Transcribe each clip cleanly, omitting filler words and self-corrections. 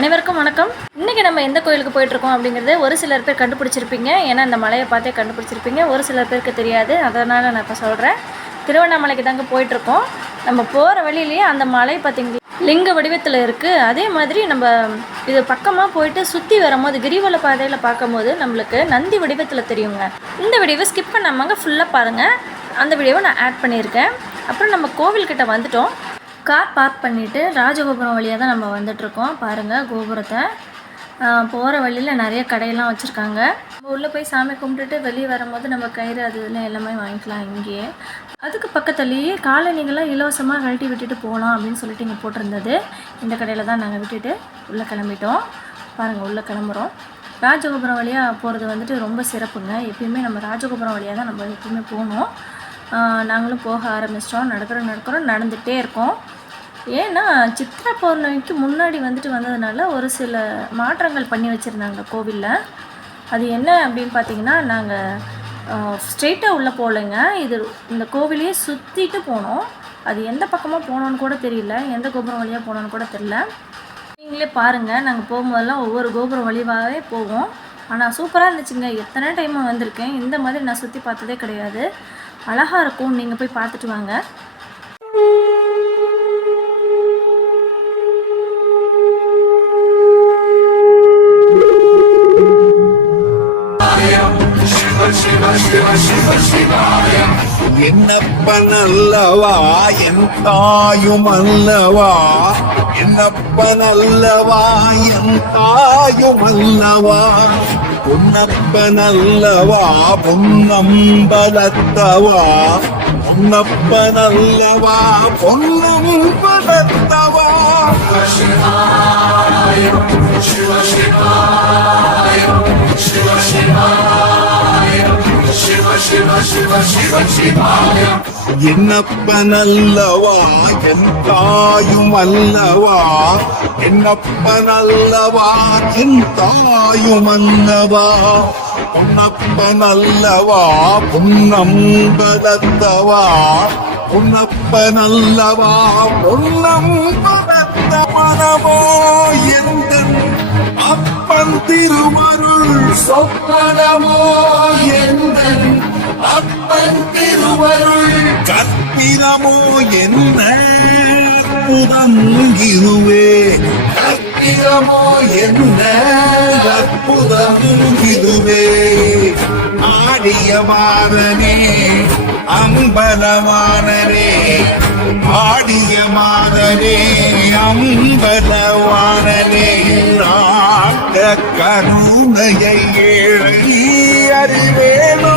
அனைவருக்கும் வணக்கம். இன்றைக்கி நம்ம எந்த கோயிலுக்கு போயிட்டுருக்கோம் அப்படிங்கிறது ஒரு சிலர் பேர் கண்டுபிடிச்சிருப்பீங்க. ஏன்னா இந்த மலையை பார்த்தே கண்டுபிடிச்சிருப்பீங்க. ஒரு சிலர் பேருக்கு தெரியாது. அதனால் நான் இப்போ சொல்கிறேன். திருவண்ணாமலைக்கு தாங்க போயிட்டுருக்கோம். நம்ம போகிற வழியிலேயே அந்த மலை பார்த்திங்களா லிங்க வடிவத்தில் இருக்குது. அதே மாதிரி நம்ம இது பக்கமாக போயிட்டு சுற்றி வரும்போது கிரிவல பாதையில் பார்க்கும்போது நம்மளுக்கு நந்தி வடிவத்தில் தெரியுங்க. இந்த வீடியோவை ஸ்கிப் பண்ணாமங்க ஃபுல்லாக பாருங்கள். அந்த வீடியோவை நான் ஆட் பண்ணியிருக்கேன். அப்புறம் நம்ம கோவில்கிட்ட வந்துட்டோம். கார் பார்க் பண்ணிவிட்டு ராஜகோபுரம் வழியாக தான் நம்ம வந்துட்ருக்கோம். பாருங்கள் கோபுரத்தை. போகிற வழியில் நிறைய கடையெல்லாம் வச்சுருக்காங்க. நம்ம உள்ளே போய் சாமி கும்பிட்டுட்டு வெளியே வரும்போது நம்ம கயிறு அது இதெல்லாம் எல்லாமே வாங்கிக்கலாம் இங்கேயே. அதுக்கு பக்கத்துலேயே காலணிகள்லாம் இலவசமாக கழட்டி விட்டுட்டு போகலாம் அப்படின்னு சொல்லிட்டு இங்கே போட்டிருந்தது. இந்த கடையில் தான் நாங்கள் விட்டுட்டு உள்ளே கிளம்பிட்டோம். பாருங்கள் உள்ளே கிளம்புறோம். ராஜகோபுரம் வழியாக போகிறது வந்துட்டு ரொம்ப சிறப்புங்க. எப்பயுமே நம்ம ராஜகோபுரம் வழியாக தான் நம்ம எப்பயுமே போகணும். நாங்களும் போக ஆரம்பிச்சிட்டோம். நடந்துகிட்டே இருக்கோம். ஏன்னா சித்ரா பௌர்ணமிக்கு முன்னாடி வந்ததுனால ஒரு சில மாற்றங்கள் பண்ணி வச்சுருந்தாங்க கோவிலில். அது என்ன அப்படின்னு பார்த்தீங்கன்னா, நாங்கள் ஸ்ட்ரெயிட்டாக உள்ளே போகலைங்க. இந்த கோவிலையே சுற்றிட்டு போனோம். அது எந்த பக்கமாக போனோன்னு கூட தெரியல, எந்த கோபுரம் வழியாக போனோன்னு கூட தெரியல. நீங்களே பாருங்கள், நாங்கள் போகும்போதெல்லாம் ஒவ்வொரு கோபுரம் வழியாகவே போவோம். ஆனால் சூப்பராக இருந்துச்சுங்க. எத்தனை டைம் வந்திருக்கேன், இந்த மாதிரி நான் சுற்றி பார்த்ததே கிடையாது. அழகாக இருக்கும். நீங்கள் போய் பார்த்துட்டு வாங்க. என்னப்பனல்லவா என் தாயும் அல்லவா, என்னப்பனல்லவா என் தாயும் அல்லவா, பொன்னப்பனல்லவா பொன்னம்பலத்தவா, பொன்னப்பனல்லவா பொன்னம்பலத்தவா. என்னப்பனல்லவா என் தாயும் அல்லவா, என்னப்பனல்லவா என் தாயும் அல்லவா, பொன்னப்பனல்லவா பொன்னம்பலத்தவா, பொன்னப்பனல்லவா பொன்னம்பலத்தவனவோ எந்தன் அப்பன் திருமருள் சொப்பனமோ, எந்தன் அப்பன் திருமருள் கற்பிதமோ, என்ன அற்புதம் இதுவே, கற்பிதமோ என்ன அற்புதம் இதுவே. ஆடியவாரனே அம்பலவானரே, ஆடியமாதனே அம்பலவானரே, நாட்ட கருணையை எழுதி அறிவேனோ,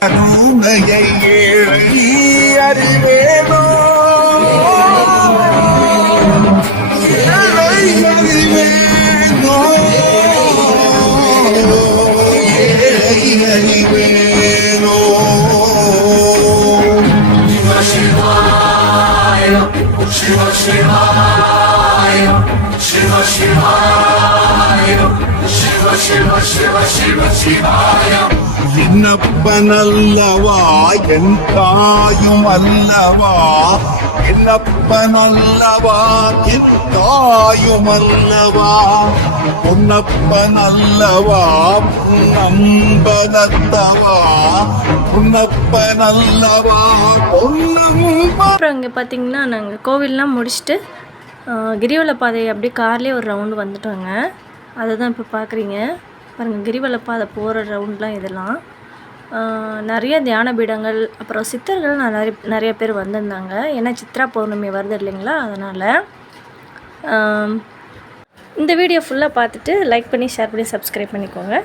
கருணையை எழுதி அறிவேனோ, அறிவேனோ, அறிவேனோ. சிவ சிவாய சிவ சிவாய சிவ சிவாய சிவ சிவ சிவ சிவ சிவாய. என்னப்பனல்லவா என் தாயும் அல்லவா, என்னப்பனல்லவா என் தாயும் அல்லவா, பொன்னப்பனல்லவா பொன்னம்பலத்தவா, பொன்னப்பனல்லவா பொன்னம்ப. அப்புறம் இங்கே பார்த்தீங்கன்னா நாங்கள் கோவில்லாம் முடிச்சுட்டு கிரிவல பாதையை அப்படியே கார்லேயே ஒரு ரவுண்டு வந்துட்டோங்க. அதை தான் இப்போ பார்க்குறீங்க. பாருங்கள் கிரிவல பாதை போகிற ரவுண்ட்லாம் இதெல்லாம் நிறைய தியான பீடங்கள் அப்புறம் சித்தர்கள் நிறைய பேர் வந்திருந்தாங்க. ஏன்னா சித்ரா பௌர்ணமி வருது இல்லைங்களா, அதனால். இந்த வீடியோ ஃபுல்லாக பார்த்துட்டு லைக் பண்ணி ஷேர் பண்ணி சப்ஸ்கிரைப் பண்ணிக்கோங்க.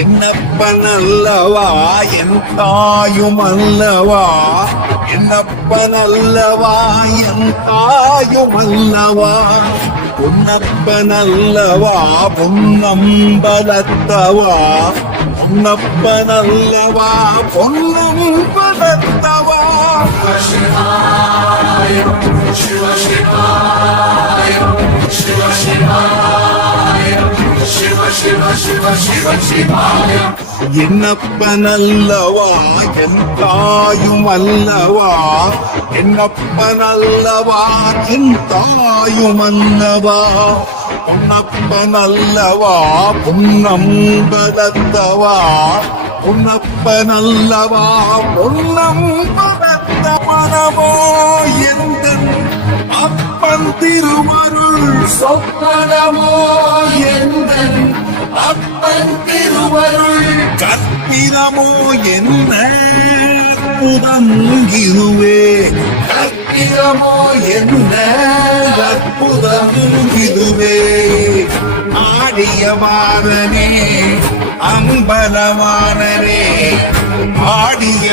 என்னப்பன் அல்லவா என் தாயும் அல்லவா, என்னப்பன் அல்லவா என் தாயும் அல்லவா, பொன்னப்பன் அல்லவா பொன்னம்பலத்தவா, பொன்னப்பன் அல்லவா பொன்னம்பலத்தவா. என்னப்பன் அல்லவா என் தாயும் அல்லவா, என்னப்பன் அல்லவா என் தாயும் அல்லவா, பொன்னப்பன் அல்லவா பொன்னம்பலத்தவா, பொன்னப்பன் அல்லவா பொன்னம்பலத்தவனவோ எந்தன் அப்பன் திருவருள் சொப்பனமோ எந்தன் அப்பன் திருவருள் கற்பிதமோ என்ன அற்புதங்கிதுவே, கற்பிதமோ என்ன அற்புதங்கிதுவே. ஆடியவானனே அம்பலவானனே ஆடிய